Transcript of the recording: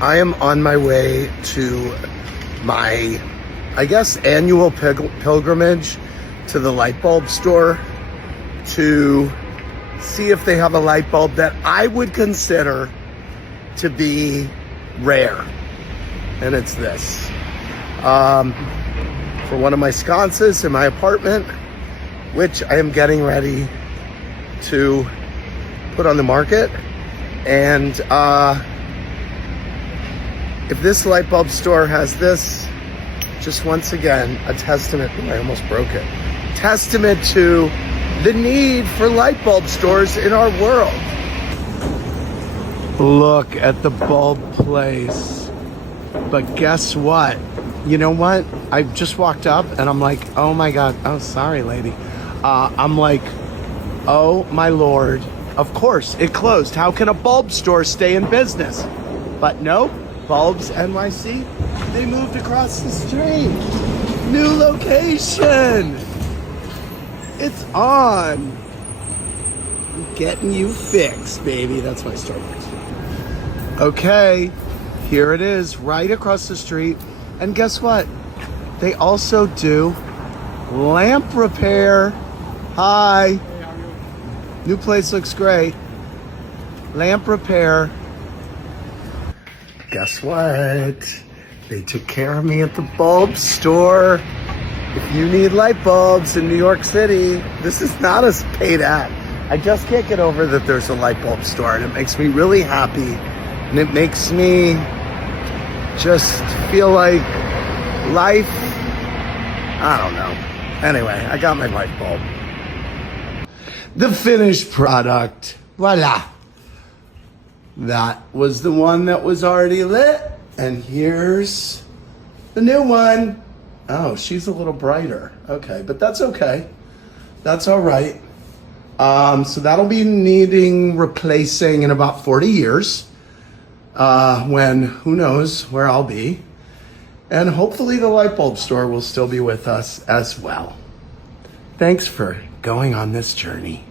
I am on my way to my, I guess, annual pilgrimage to the light bulb store to see if they have a light bulb that I would consider to be rare. And it's this. For one of my sconces in my apartment, which I am getting ready to put on the market. And if this light bulb store has this, just once again, a testament, I almost broke it, testament to the need for light bulb stores in our world. Look at the bulb place. But guess what? You know what? I just walked up and I'm like, oh my God. Oh, sorry, lady. I'm like, oh my Lord. Of course, it closed. How can a bulb store stay in business? But no, Bulbs NYC, they moved across the street. New location. It's on. I'm getting you fixed, baby. That's my Starbucks. Okay, here it is, right across the street. And guess what? They also do lamp repair. Hi. Hey, how are you? New place looks great. Lamp repair. Guess what? They took care of me at the bulb store. If you need light bulbs in New York City, this is not a paid ad. I just can't get over that there's a light bulb store, and it makes me really happy. And it makes me just feel like life, I don't know. Anyway, I got my light bulb. The finished product, voila. That was the one that was already lit, and here's the new one. Oh, she's a little brighter. Okay, but that's okay. That's all right. So that'll be needing replacing in about 40 years, when who knows where I'll be. And hopefully the light bulb store will still be with us as well. Thanks for going on this journey.